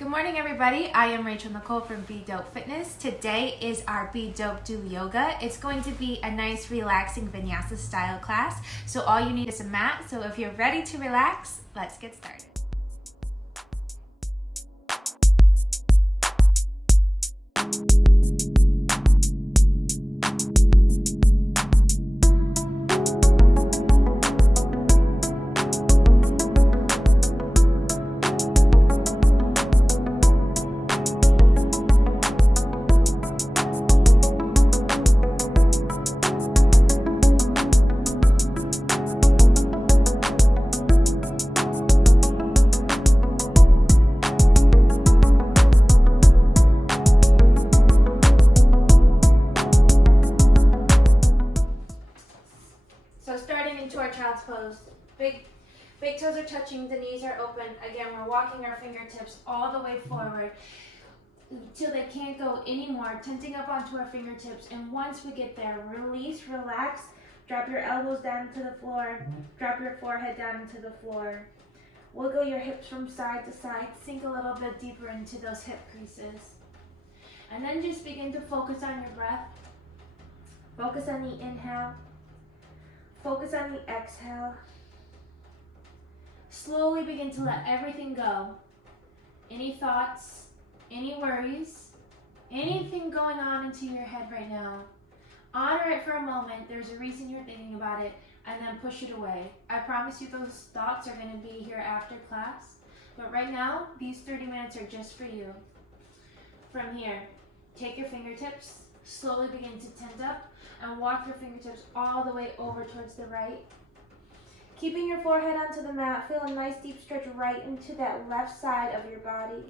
Good morning, everybody. I am Rachael Nicole from Be Dope Fitness. Today is our Be Dope Do Yoga. It's going to be a nice, relaxing vinyasa style class. So all you need is a mat. So if you're ready to relax, let's get started. So starting into our child's pose, big toes are touching, the knees are open. Again, we're walking our fingertips all the way forward till they can't go anymore, tenting up onto our fingertips. And once we get there, release, relax, drop your elbows down to the floor, drop your forehead down into the floor. Wiggle your hips from side to side, sink a little bit deeper into those hip creases. And then just begin to focus on your breath. Focus on the inhale. Focus on the exhale. Slowly begin to let everything go. Any thoughts, any worries, anything going on into your head right now. Honor it for a moment. There's a reason you're thinking about it, and then push it away. I promise you those thoughts are going to be here after class. But right now, these 30 minutes are just for you. From here, take your fingertips, slowly begin to tent up, and walk your fingertips all the way over towards the right. Keeping your forehead onto the mat, feel a nice deep stretch right into that left side of your body.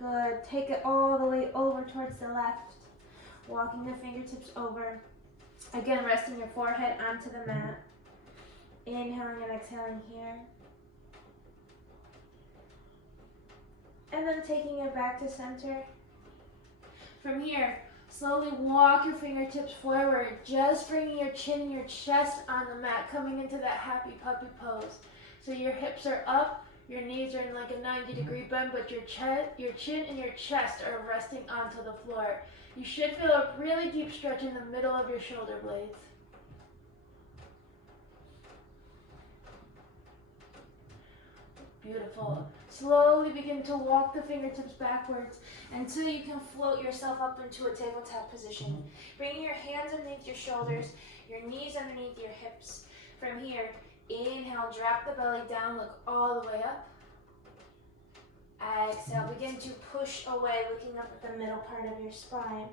Good. Take it all the way over towards the left. Walking the fingertips over. Again, resting your forehead onto the mat. Inhaling and exhaling here. And then taking it back to center. From here, slowly walk your fingertips forward, just bringing your chin and your chest on the mat, coming into that happy puppy pose. So your hips are up, your knees are in like a 90-degree bend, but your chin and your chest are resting onto the floor. You should feel a really deep stretch in the middle of your shoulder blades. Beautiful. Slowly begin to walk the fingertips backwards until you can float yourself up into a tabletop position. Bringing your hands underneath your shoulders, your knees underneath your hips. From here, inhale, drop the belly down, look all the way up. Exhale, begin to push away, looking up at the middle part of your spine.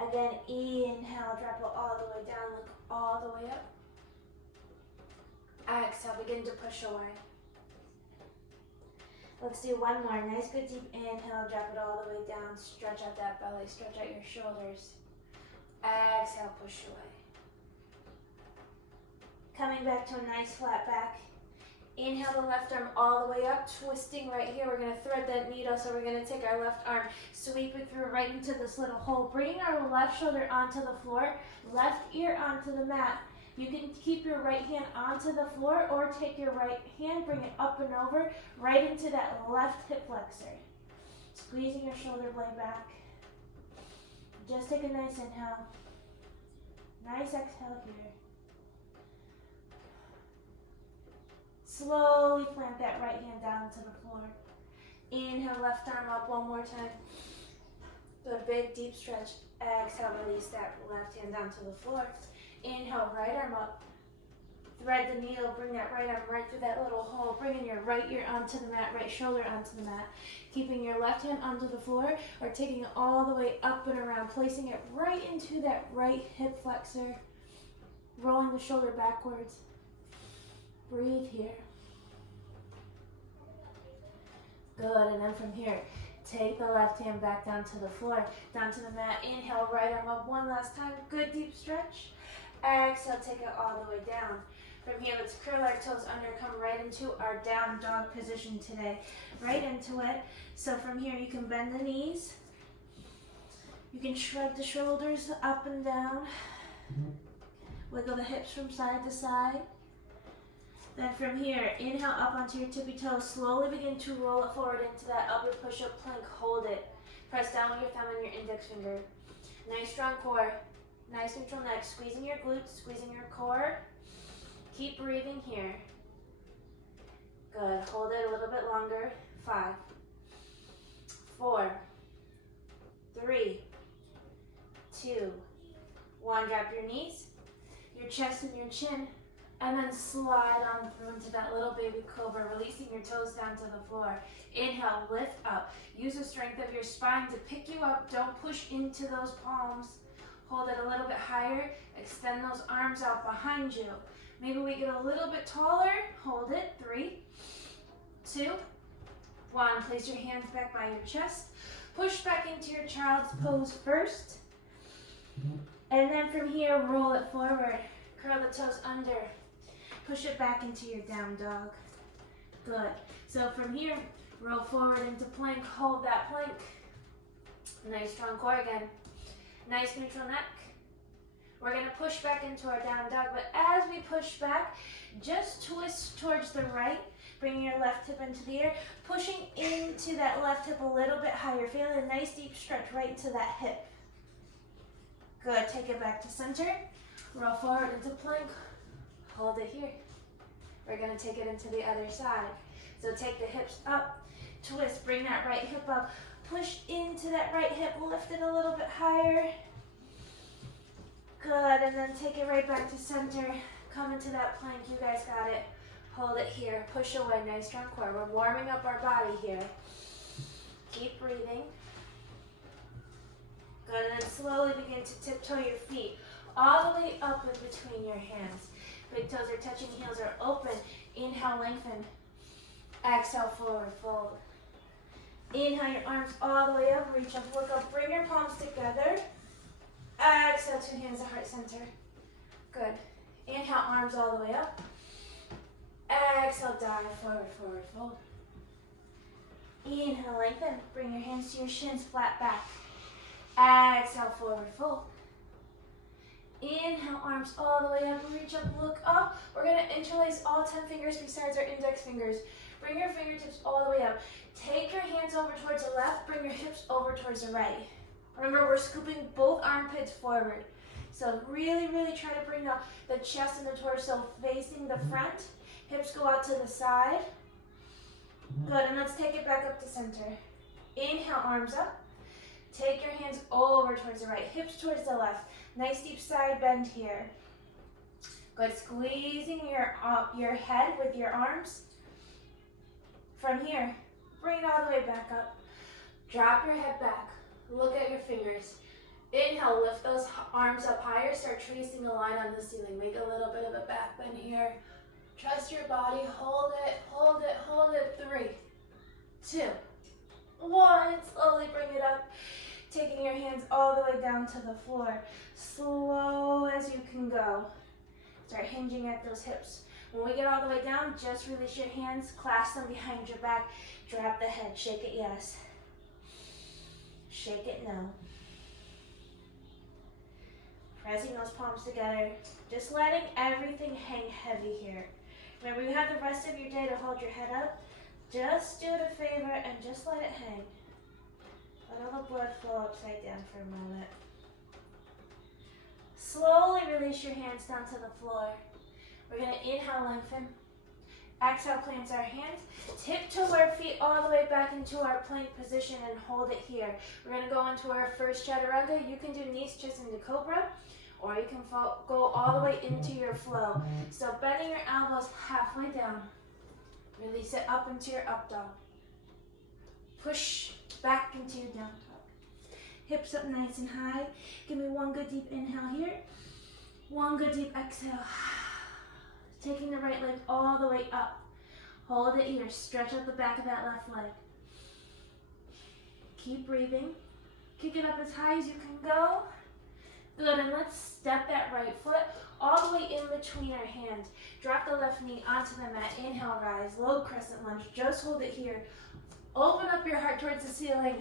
Again, inhale, drop it all the way down, look all the way up. Exhale, begin to push away. Let's do one more. Nice, good, deep inhale. Drop it all the way down. Stretch out that belly. Stretch out your shoulders. Exhale, push away. Coming back to a nice flat back. Inhale the left arm all the way up. Twisting right here. We're going to thread that needle. So we're going to take our left arm, sweep it through right into this little hole. Bringing our left shoulder onto the floor. Left ear onto the mat. You can keep your right hand onto the floor or take your right hand, bring it up and over, right into that left hip flexor. Squeezing your shoulder blade back. Just take a nice inhale. Nice exhale here. Slowly plant that right hand down to the floor. Inhale, left arm up one more time. Do a big deep stretch. Exhale, release that left hand down to the floor. Inhale, right arm up. Thread the needle, bring that right arm right through that little hole. Bringing your right ear onto the mat, right shoulder onto the mat. Keeping your left hand onto the floor or taking it all the way up and around. Placing it right into that right hip flexor. Rolling the shoulder backwards. Breathe here. Good, and then from here, take the left hand back down to the floor, down to the mat. Inhale, right arm up one last time. Good deep stretch. Exhale, take it all the way down. From here, let's curl our toes under, come right into our down dog position today. Right into it. So from here, you can bend the knees. You can shrug the shoulders up and down. Wiggle the hips from side to side. Then from here, inhale up onto your tippy toes. Slowly begin to roll it forward into that upward push-up plank. Hold it. Press down with your thumb and your index finger. Nice strong core. Nice neutral neck. Squeezing your glutes, squeezing your core. Keep breathing here. Good. Hold it a little bit longer. 5, 4, 3, 2, 1. Drop your knees, your chest and your chin, and then slide on through into that little baby cobra, releasing your toes down to the floor. Inhale, lift up. Use the strength of your spine to pick you up. Don't push into those palms. Hold it a little bit higher. Extend those arms out behind you. Maybe we get a little bit taller. Hold it. 3, 2, 1. Place your hands back by your chest. Push back into your child's pose first. And then from here, roll it forward. Curl the toes under. Push it back into your down dog. Good. So from here, roll forward into plank. Hold that plank. Nice strong core again. Nice neutral neck. We're going to push back into our down dog, but as we push back, just twist towards the right. Bringing your left hip into the air, pushing into that left hip a little bit higher. Feeling a nice deep stretch right into that hip. Good. Take it back to center. Roll forward into plank. Hold it here. We're going to take it into the other side. So take the hips up, twist, bring that right hip up, push into that right hip, lift it a little bit higher. Good, and then take it right back to center. Come into that plank. You guys got it. Hold it here. Push away. Nice strong core. We're warming up our body here. Keep breathing. Good. And then slowly begin to tiptoe your feet all the way up in between your hands. Big toes are touching. Heels are open. Inhale, lengthen. Exhale, forward fold. Inhale your arms all the way up. Reach up, look up. Bring your palms together. Exhale, 2 hands at heart center. Good. Inhale, arms all the way up. Exhale, dive, forward, forward, fold. Inhale, lengthen. Bring your hands to your shins, flat back. Exhale, forward, fold. Inhale, arms all the way up. Reach up, look up. We're going to interlace all 10 fingers besides our index fingers. Bring your fingertips all the way up. Take your hands over towards the left. Bring your hips over towards the right. Remember, we're scooping both armpits forward. So really, really try to bring the chest and the torso facing the front. Hips go out to the side. Good, and let's take it back up to center. Inhale, arms up. Take your hands over towards the right, hips towards the left. Nice deep side bend here. Good, squeezing your head with your arms. From here, bring it all the way back up. Drop your head back. Look at your fingers. Inhale, lift those arms up higher. Start tracing a line on the ceiling. Make a little bit of a back bend here. Trust your body. Hold it, hold it, hold it. 3, 2, 1. Slowly bring it up. Taking your hands all the way down to the floor. Slow as you can go. Start hinging at those hips. When we get all the way down, just release your hands. Clasp them behind your back. Drop the head. Shake it, yes. Shake it, no. Pressing those palms together. Just letting everything hang heavy here. Remember, you have the rest of your day to hold your head up. Just do it a favor and just let it hang. Let all the blood flow upside down for a moment. Slowly release your hands down to the floor. We're going to inhale, lengthen. Exhale, plant our hands. Tiptoe our feet all the way back into our plank position and hold it here. We're going to go into our first chaturanga. You can do knees, chest into cobra, or you can go all the way into your flow. So bending your elbows halfway down. Release it up into your up dog. Push back into your down dog. Hips up nice and high. Give me one good deep inhale here. One good deep exhale. Taking the right leg all the way up. Hold it here. Stretch out the back of that left leg. Keep breathing. Kick it up as high as you can go. Good, and let's step that right foot all the way in between our hands. Drop the left knee onto the mat. Inhale, rise. Low crescent lunge. Just hold it here. Open up your heart towards the ceiling.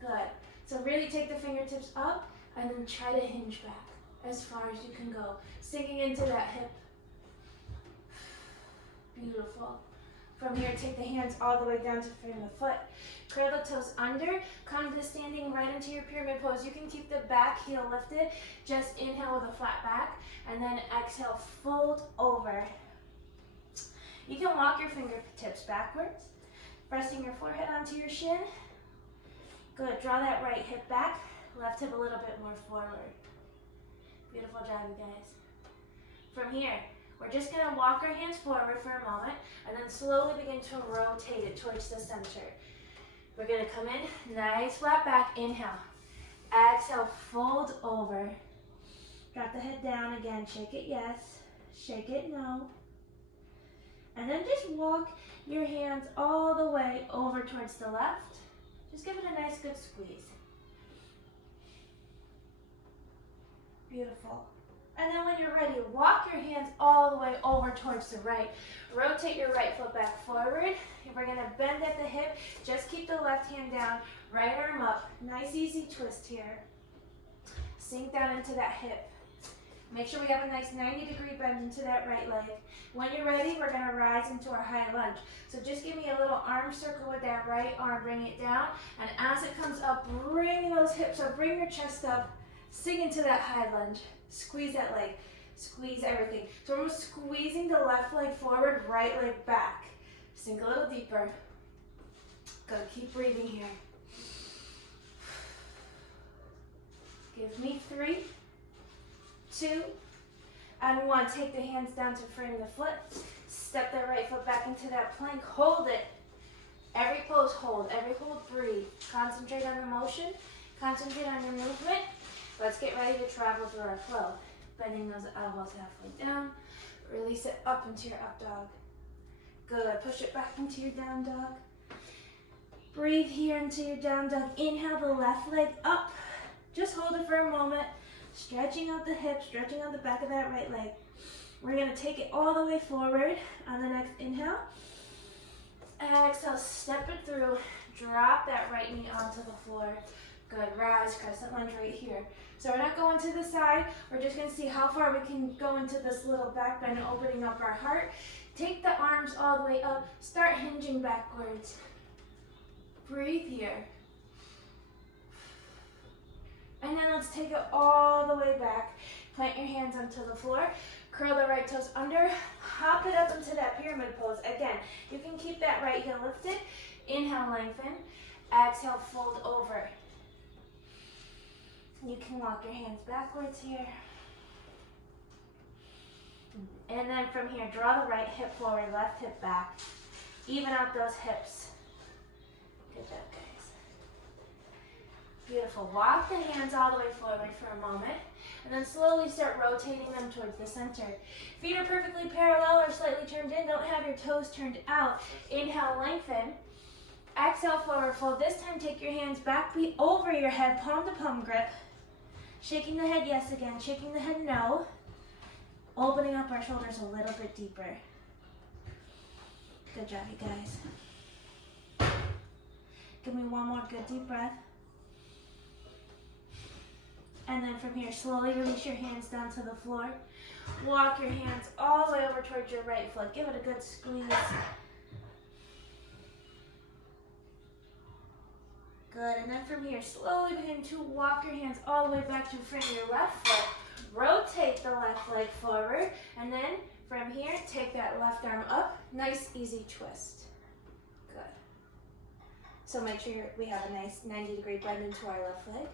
Good. So really take the fingertips up and then try to hinge back as far as you can go. Sinking into that hip. Beautiful. From here, take the hands all the way down to frame the foot. Curl the toes under. Come to standing right into your pyramid pose. You can keep the back heel lifted. Just inhale with a flat back. And then exhale, fold over. You can walk your fingertips backwards. Pressing your forehead onto your shin. Good. Draw that right hip back. Left hip a little bit more forward. Beautiful job, you guys. From here, we're just going to walk our hands forward for a moment and then slowly begin to rotate it towards the center. We're going to come in, nice flat back, inhale. Exhale, fold over. Drop the head down again, shake it yes, shake it no. And then just walk your hands all the way over towards the left. Just give it a nice good squeeze. Beautiful. And then when you're ready, walk your hands all the way over towards the right. Rotate your right foot back forward. And we're going to bend at the hip. Just keep the left hand down, right arm up. Nice easy twist here. Sink down into that hip. Make sure we have a nice 90-degree bend into that right leg. When you're ready, we're going to rise into our high lunge. So just give me a little arm circle with that right arm. Bring it down. And as it comes up, bring those hips up. Bring your chest up. Sink into that high lunge. Squeeze that leg. Squeeze everything. So we're squeezing the left leg forward, right leg back. Sink a little deeper. Good. Keep breathing here. Give me 3, 2, and 1. Take the hands down to frame the foot. Step that right foot back into that plank. Hold it. Every pose, hold. Every hold, breathe. Concentrate on the motion. Concentrate on your movement. Let's get ready to travel through our flow. Bending those elbows halfway down. Release it up into your up dog. Good. Push it back into your down dog. Breathe here into your down dog. Inhale the left leg up. Just hold it for a moment. Stretching out the hips, stretching out the back of that right leg. We're going to take it all the way forward on the next inhale. Exhale, step it through. Drop that right knee onto the floor. Good. Rise, crescent lunge right here. So we're not going to the side. We're just going to see how far we can go into this little back bend, opening up our heart. Take the arms all the way up. Start hinging backwards. Breathe here. And then let's take it all the way back. Plant your hands onto the floor. Curl the right toes under. Hop it up into that pyramid pose. Again, you can keep that right heel lifted. Inhale, lengthen. Exhale, fold over. You can walk your hands backwards here. And then from here, draw the right hip forward, left hip back. Even out those hips. Good job, guys. Beautiful. Walk the hands all the way forward for a moment. And then slowly start rotating them towards the center. Feet are perfectly parallel or slightly turned in. Don't have your toes turned out. Inhale, lengthen. Exhale, forward fold. This time, take your hands back, feet over your head, palm to palm grip. Shaking the head yes again, shaking the head no. Opening up our shoulders a little bit deeper. Good job, you guys. Give me one more good deep breath. And then from here, slowly release your hands down to the floor. Walk your hands all the way over towards your right foot. Give it a good squeeze. Good, and then from here, slowly begin to walk your hands all the way back to front of your left foot. Rotate the left leg forward, and then from here, take that left arm up. Nice, easy twist. Good. So make sure we have a nice 90-degree bend into our left leg.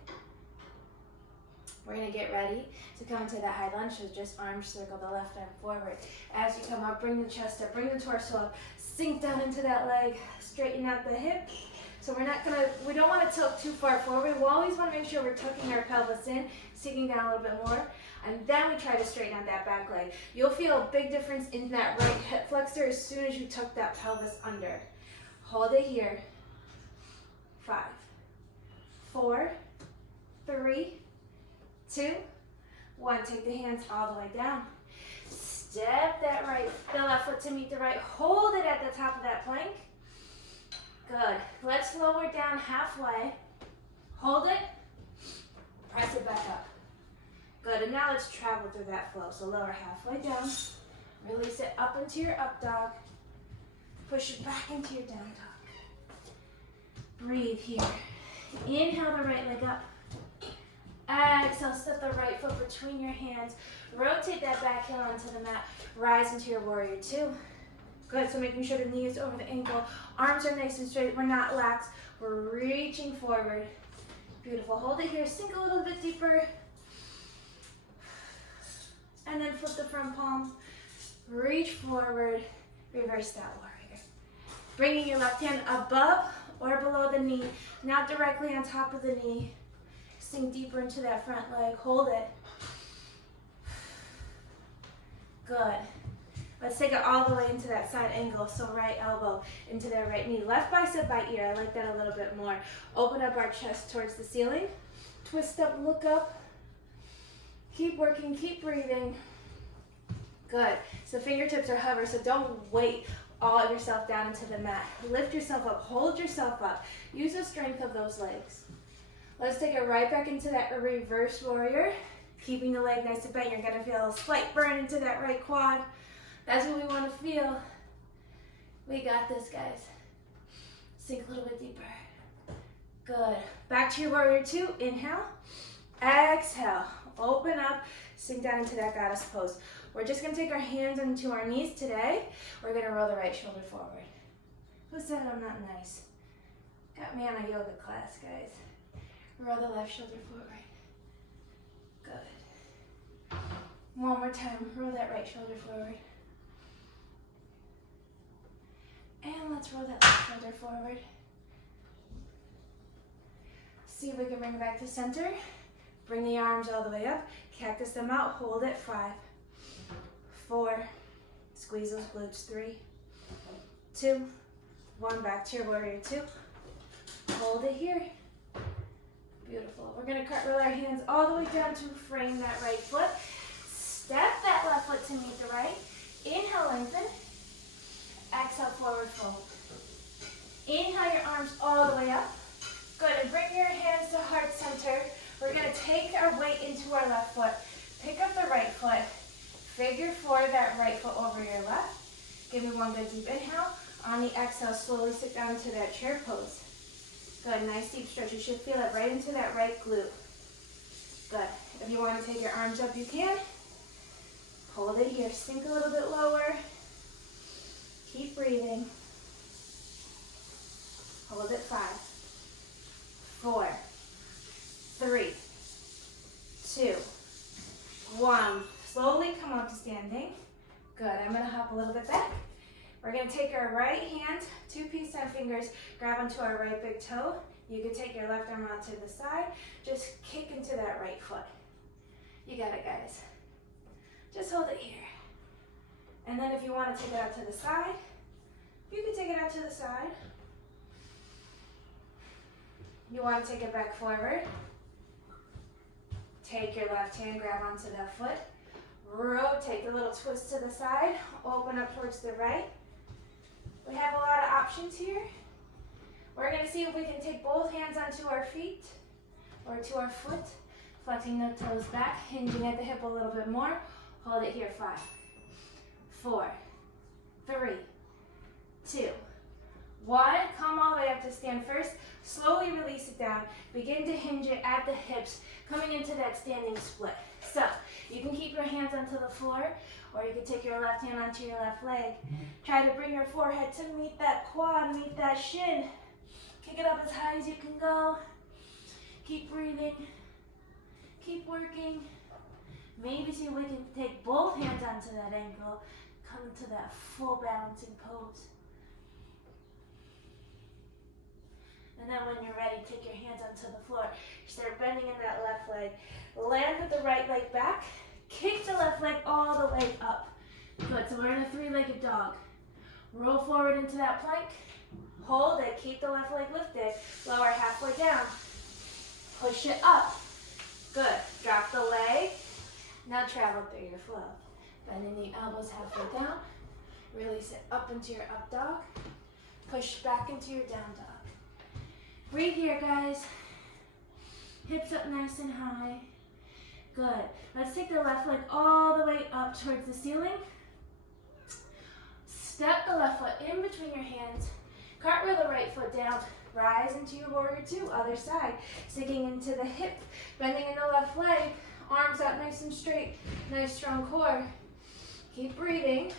We're going to get ready to come into that high lunge, so just arm circle the left arm forward. As you come up, bring the chest up, bring the torso up, sink down into that leg, straighten out the hip. So we don't want to tilt too far forward. We always want to make sure we're tucking our pelvis in, sinking down a little bit more, and then we try to straighten out that back leg. You'll feel a big difference in that right hip flexor as soon as you tuck that pelvis under. Hold it here. 5, 4, 3, 2, 1. Take the hands all the way down. Step the left foot to meet the right. Hold it at the top of that plank. Good. Let's lower down halfway. Hold it. Press it back up. Good. And now let's travel through that flow. So lower halfway down. Release it up into your up dog. Push it back into your down dog. Breathe here. Inhale the right leg up. Exhale, step the right foot between your hands. Rotate that back heel onto the mat. Rise into your warrior two. Good, so making sure the knee is over the ankle. Arms are nice and straight. We're not lax. We're reaching forward. Beautiful. Hold it here. Sink a little bit deeper. And then flip the front palm. Reach forward. Reverse that warrior. Bringing your left hand above or below the knee. Not directly on top of the knee. Sink deeper into that front leg. Hold it. Good. Let's take it all the way into that side angle. So right elbow into that right knee. Left bicep by ear. I like that a little bit more. Open up our chest towards the ceiling. Twist up, look up. Keep working, keep breathing. Good. So fingertips are hover, so don't weight all yourself down into the mat. Lift yourself up, hold yourself up. Use the strength of those legs. Let's take it right back into that reverse warrior. Keeping the leg nice and bent. You're gonna feel a slight burn into that right quad. That's what we want to feel. We got this, guys. Sink a little bit deeper. Good. Back to your warrior two. Inhale. Exhale. Open up. Sink down into that goddess pose. We're just going to take our hands onto our knees today. We're going to roll the right shoulder forward. Who said I'm not nice? Got me on a yoga class, guys. Roll the left shoulder forward. Good. One more time. Roll that right shoulder forward. And let's roll that left shoulder forward. See if we can bring it back to center. Bring the arms all the way up. Cactus them out. Hold it. 5, 4. Squeeze those glutes. 3, 2, 1. Back to your warrior two. Hold it here. Beautiful. We're going to roll our hands all the way down to frame that right foot. Step that left foot to meet the right. Inhale, lengthen. Exhale, forward fold. Inhale your arms all the way up. Good, and bring your hands to heart center. We're gonna take our weight into our left foot. Pick up the right foot. Figure 4 that right foot over your left. Give me one good deep inhale. On the exhale, slowly sit down into that chair pose. Good, nice deep stretch. You should feel it right into that right glute. Good. If you want to take your arms up, you can. Hold it here. Sink a little bit lower. Keep breathing. Hold it. 5, 4, 3, 2, 1. Slowly come up to standing. Good. I'm going to hop a little bit back. We're going to take our right hand, 2 peace sign fingers, grab onto our right big toe. You can take your left arm out to the side. Just kick into that right foot. You got it, guys. Just hold it here. And then if you want to take it out to the side, you can take it out to the side. You want to take it back forward. Take your left hand, grab onto that foot. Rotate a little twist to the side. Open up towards the right. We have a lot of options here. We're going to see if we can take both hands onto our feet or to our foot. Flexing the toes back, hinging at the hip a little bit more. Hold it here. 5, 4, 3, 2, 1. Come all the way up to stand first. Slowly release it down. Begin to hinge it at the hips, coming into that standing split. So you can keep your hands onto the floor, or you can take your left hand onto your left leg. Try to bring your forehead to meet that quad, meet that shin. Kick it up as high as you can go. Keep breathing. Keep working. Maybe see if we can take both hands onto that ankle. Come into that full balancing pose. And then when you're ready, take your hands onto the floor. Start bending in that left leg. Land with the right leg back. Kick the left leg all the way up. Good, so we're in a 3-legged dog. Roll forward into that plank. Hold it, keep the left leg lifted. Lower halfway down. Push it up. Good, drop the leg. Now travel through your flow. Bending the elbows halfway down. Release it up into your up dog. Push back into your down dog. Breathe here, guys. Hips up nice and high. Good. Let's take the left leg all the way up towards the ceiling. Step the left foot in between between your hands. Cartwheel the right foot down. Rise into your warrior two, other side. Sinking into the hip, bending in the left leg. Arms out nice and straight. Nice strong core. Keep breathing.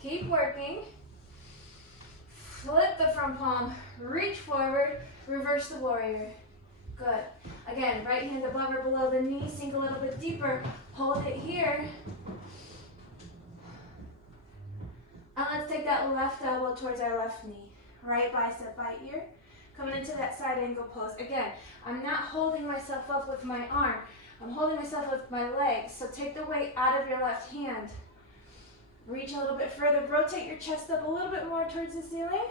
Keep working. Flip the front palm. Reach forward. Reverse the warrior. Good. Again, right hand above or below the knee. Sink a little bit deeper. Hold it here. And let's take that left elbow towards our left knee. Right bicep by ear. Coming into that side angle pose. Again, I'm not holding myself up with my arm. I'm holding myself with my legs. So take the weight out of your left hand. Reach a little bit further. Rotate your chest up a little bit more towards the ceiling.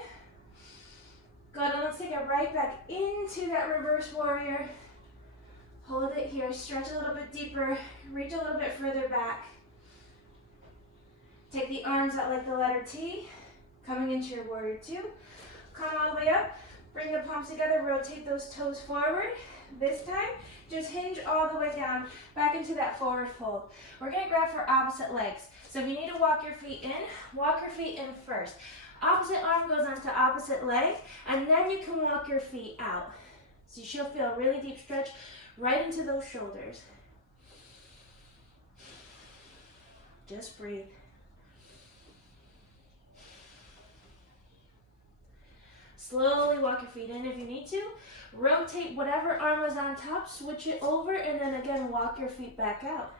Good. And let's take it right back into that reverse warrior. Hold it here. Stretch a little bit deeper. Reach a little bit further back. Take the arms out like the letter T. Coming into your warrior two. Come all the way up. Bring the palms together. Rotate those toes forward. This time, just hinge all the way down, back into that forward fold. We're going to grab for opposite legs. So if you need to walk your feet in, walk your feet in first. Opposite arm goes onto opposite leg, and then you can walk your feet out. So you should feel a really deep stretch right into those shoulders. Just breathe. Slowly walk your feet in if you need to. Rotate whatever arm was on top, switch it over, and then again walk your feet back out.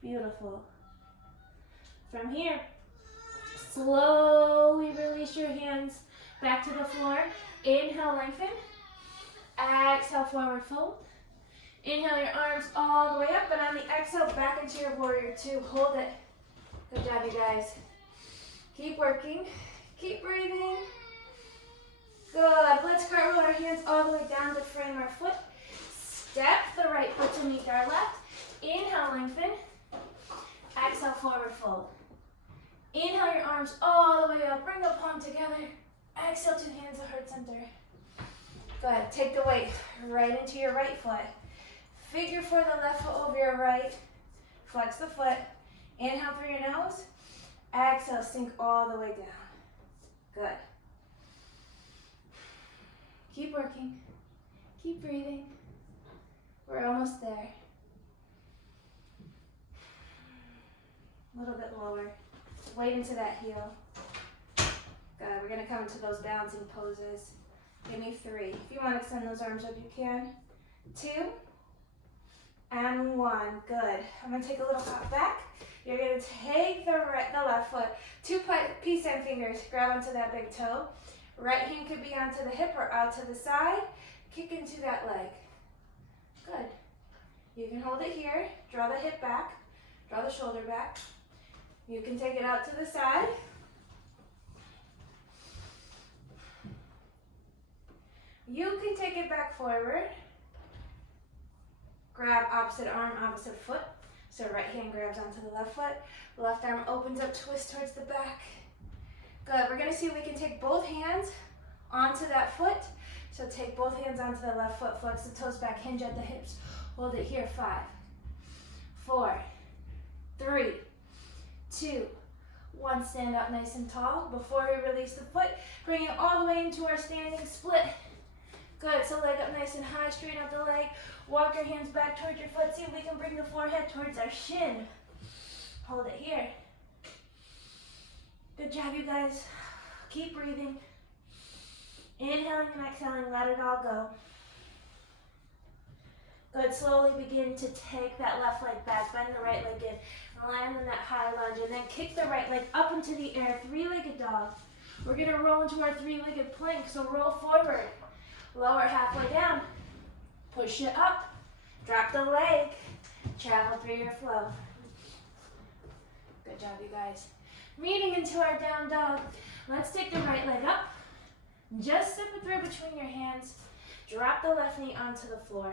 Beautiful. From here, slowly release your hands back to the floor. Inhale, lengthen. Exhale, forward fold. Inhale your arms all the way up, and on the exhale, back into your warrior two. Hold it. Good job, you guys. Keep working. Keep breathing. Good. Let's cartwheel our hands all the way down to frame our foot. Step the right foot to meet our left. Inhale, lengthen. Exhale, forward fold. Inhale your arms all the way up. Bring the palm together. Exhale, two hands to heart center. Good. Take the weight right into your right foot. Figure for the left foot over your right. Flex the foot. Inhale through your nose. Exhale, sink all the way down. Good. Keep working. Keep breathing. We're almost there. A little bit lower. Weight into that heel. Good. We're going to come into those balancing poses. Give me 3. If you want to extend those arms up, you can. 2 and 1. Good. I'm going to take a little hop back. You're going to take the left foot, 2 peace sign fingers, grab onto that big toe. Right hand could be onto the hip or out to the side. Kick into that leg. Good. You can hold it here. Draw the hip back. Draw the shoulder back. You can take it out to the side. You can take it back forward. Grab opposite arm, opposite foot. So right hand grabs onto the left foot. Left arm opens up, twist towards the back. Good. We're going to see if we can take both hands onto that foot. So take both hands onto the left foot. Flex the toes back. Hinge at the hips. Hold it here. 5, 4, 3, 2, 1. Stand up nice and tall. Before we release the foot, bring it all the way into our standing split. Good. So leg up nice and high. Straighten out the leg. Walk your hands back towards your foot. See if we can bring the forehead towards our shin. Hold it here. Good job, you guys. Keep breathing. Inhaling and exhaling. Let it all go. Good. Slowly begin to take that left leg back. Bend the right leg in. Land in that high lunge. And then kick the right leg up into the air. 3-legged dog. We're going to roll into our 3-legged plank. So roll forward. Lower halfway down. Push it up. Drop the leg. Travel through your flow. Good job, you guys. Meeting into our down dog. Let's take the right leg up. Just step it through between your hands. Drop the left knee onto the floor.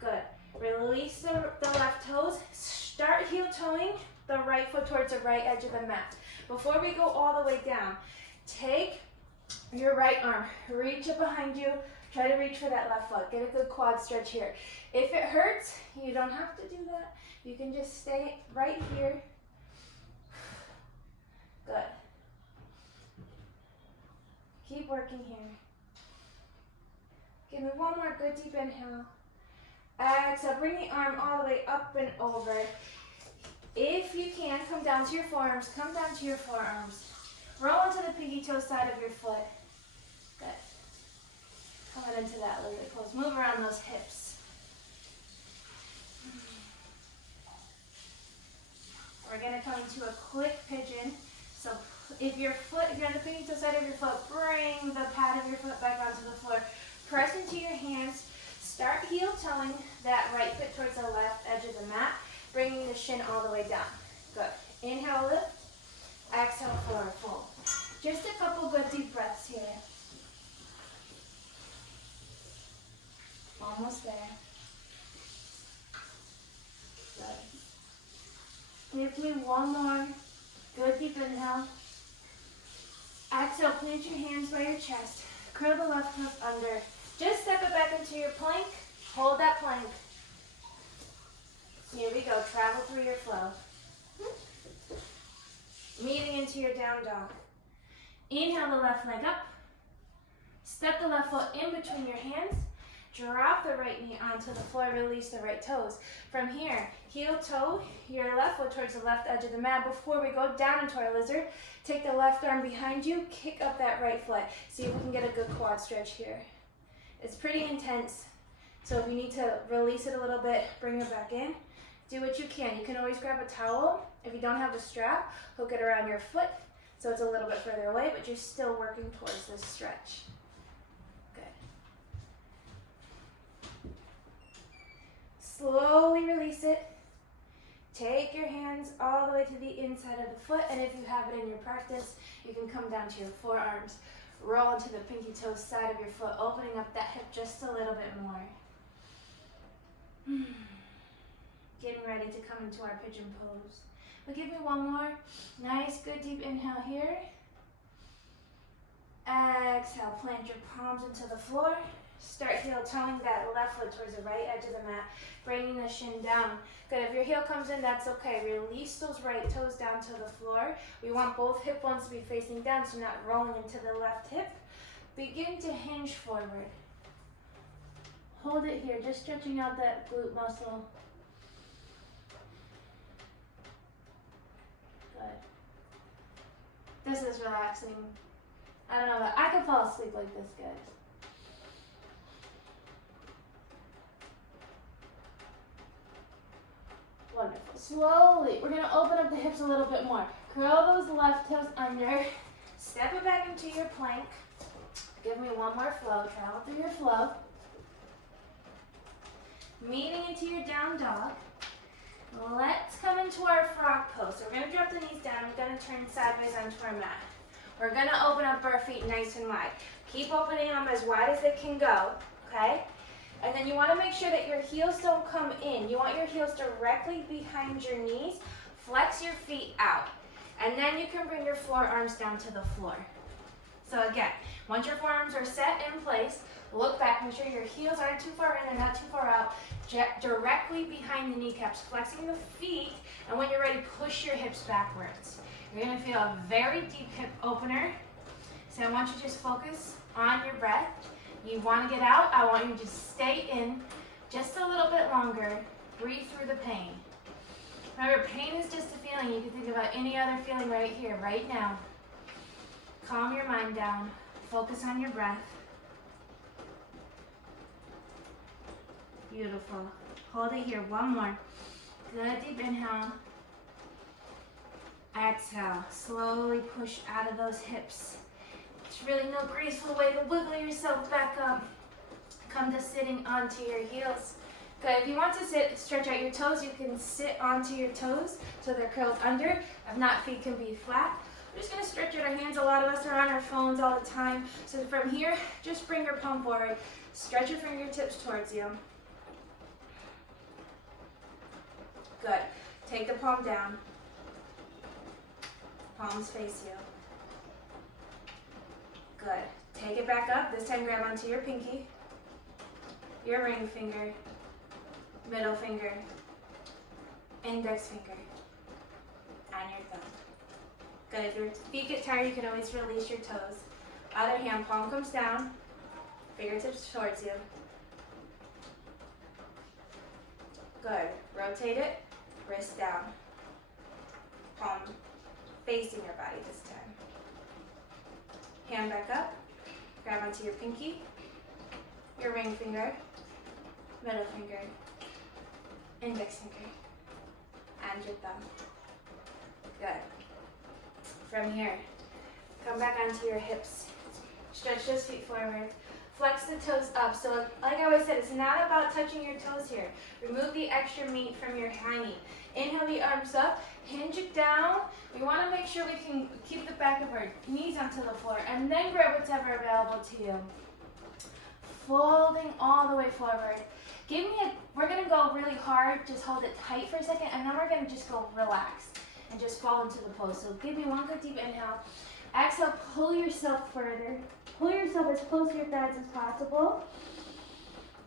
Good. Release the left toes. Start heel toeing the right foot towards the right edge of the mat. Before we go all the way down, take your right arm. Reach it behind you. Try to reach for that left foot. Get a good quad stretch here. If it hurts, you don't have to do that. You can just stay right here. working here. Give me one more good deep inhale. Exhale, bring the arm all the way up and over. If you can, come down to your forearms. Come down to your forearms. Roll into the pinky toe side of your foot. Good. Coming into that lizard pose. Move around those hips. We're going to come into a quick pigeon. So if you're on the pinky toe side of your foot, bring the pad of your foot back onto the floor. Press into your hands. Start heel toeing that right foot towards the left edge of the mat, bringing the shin all the way down. Good. Inhale, lift. Exhale, forward fold. Just a couple good deep breaths here. Almost there. Good. Give me one more. Good deep inhale. Exhale, plant your hands by your chest. Curl the left hip under. Just step it back into your plank. Hold that plank. Here we go. Travel through your flow. Meeting into your down dog. Inhale the left leg up. Step the left foot in between your hands. Drop the right knee onto the floor. Release the right toes. From here, heel toe your left foot towards the left edge of the mat. Before we go down into our lizard, take the left arm behind you. Kick up that right foot. See if we can get a good quad stretch here. It's pretty intense. So if you need to release it a little bit, bring it back in. Do what you can. You can always grab a towel. If you don't have a strap, hook it around your foot so it's a little bit further away, but you're still working towards this stretch. Good. Slowly release it. Take your hands all the way to the inside of the foot, and if you have it in your practice, you can come down to your forearms. Roll into the pinky toe side of your foot, opening up that hip just a little bit more. Getting ready to come into our pigeon pose. But give me one more. Nice, good deep inhale here. Exhale, plant your palms into the floor. Start heel toeing that left foot towards the right edge of the mat, bringing the shin down. Good, if your heel comes in, that's okay. Release those right toes down to the floor. We want both hip bones to be facing down, so not rolling into the left hip. Begin to hinge forward. Hold it here, just stretching out that glute muscle. Good. This is relaxing. I don't know, but I could fall asleep like this, guys. Wonderful. Slowly, we're going to open up the hips a little bit more. Curl those left toes under. Step it back into your plank. Give me one more flow. Travel through your flow. Meeting into your down dog. Let's come into our frog pose. So we're going to drop the knees down. We're going to turn sideways onto our mat. We're going to open up our feet nice and wide. Keep opening them as wide as they can go, okay? And then you want to make sure that your heels don't come in. You want your heels directly behind your knees. Flex your feet out. And then you can bring your forearms down to the floor. So again, once your forearms are set in place, look back. Make sure your heels aren't too far in and not too far out. Directly behind the kneecaps, flexing the feet. And when you're ready, push your hips backwards. You're going to feel a very deep hip opener. So I want you to just focus on your breath. You want to get out, I want you to stay in just a little bit longer. Breathe through the pain. Remember, pain is just a feeling. You can think about any other feeling right here, right now. Calm your mind down. Focus on your breath. Beautiful. Hold it here. One more. Good deep inhale. Exhale. Slowly push out of those hips. There's really no graceful way to wiggle yourself back up. Come to sitting onto your heels. Good. If you want to stretch out your toes, you can sit onto your toes so they're curled under. If not, feet can be flat. We're just going to stretch out our hands. A lot of us are on our phones all the time. So from here, just bring your palm forward. Stretch your fingertips towards you. Good. Take the palm down. Palms face you. Good. Take it back up. This time grab onto your pinky, your ring finger, middle finger, index finger, and your thumb. Good. If your feet get tired, you can always release your toes. Other hand, palm comes down, fingertips towards you. Good. Rotate it, wrist down. Palm facing your body this time. Hand back up, grab onto your pinky, your ring finger, middle finger, index finger, and your thumb. Good. From here, come back onto your hips. Stretch those feet forward. Flex the toes up. So like I always said, it's not about touching your toes here. Remove the extra meat from your high knee. Inhale the arms up, hinge it down. We want to make sure we can keep the back of our knees onto the floor and then grab what's ever available to you. Folding all the way forward. We're going to go really hard, just hold it tight for a second, and then we're going to just go relaxed and just fall into the pose. So give me one good deep inhale. Exhale, pull yourself further. Pull yourself as close to your thighs as possible.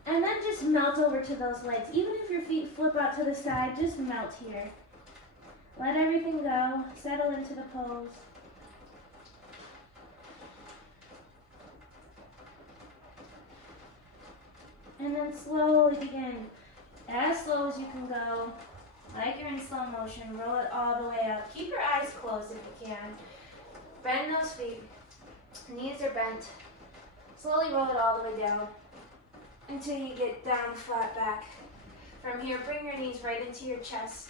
And then just melt over to those legs. Even if your feet flip out to the side, just melt here. Let everything go. Settle into the pose. And then slowly begin. As slow as you can go. Like you're in slow motion. Roll it all the way up. Keep your eyes closed if you can. Bend those feet. Knees are bent. Slowly roll it all the way down until you get down flat back. From here, bring your knees right into your chest.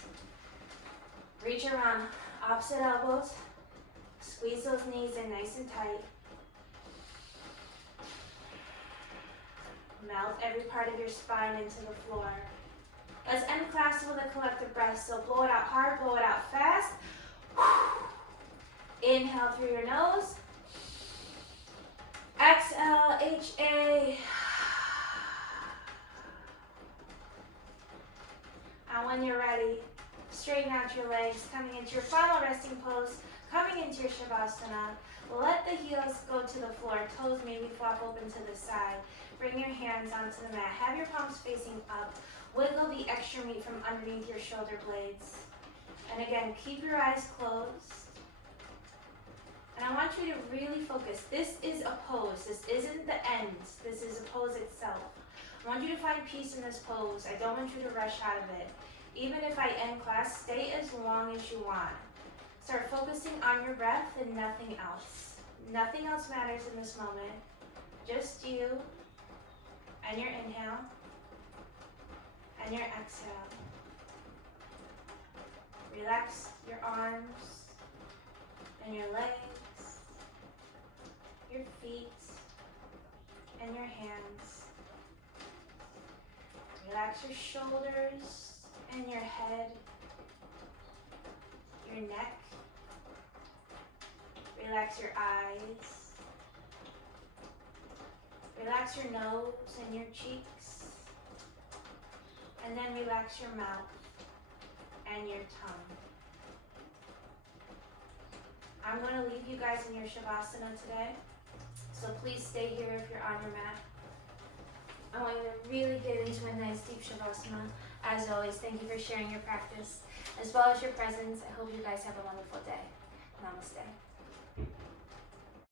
Reach around opposite elbows. Squeeze those knees in nice and tight. Melt every part of your spine into the floor. Let's end class with a collective breath. So blow it out hard, blow it out fast. Inhale through your nose. Exhale, HA. And when you're ready, straighten out your legs, coming into your final resting pose, coming into your Shavasana. Let the heels go to the floor, toes maybe flop open to the side. Bring your hands onto the mat. Have your palms facing up. Wiggle the extra meat from underneath your shoulder blades. And again, keep your eyes closed. And I want you to really focus. This is a pose. This isn't the end. This is a pose itself. I want you to find peace in this pose. I don't want you to rush out of it. Even if I end class, stay as long as you want. Start focusing on your breath and nothing else. Nothing else matters in this moment. Just you and your inhale and your exhale. Relax your arms and your legs, your feet, and your hands. Relax your shoulders and your head, your neck. Relax your eyes. Relax your nose and your cheeks. And then relax your mouth and your tongue. I'm going to leave you guys in your Shavasana today. So please stay here if you're on your mat. I want you to really get into a nice deep Shavasana. As always, thank you for sharing your practice as well as your presence. I hope you guys have a wonderful day. Namaste.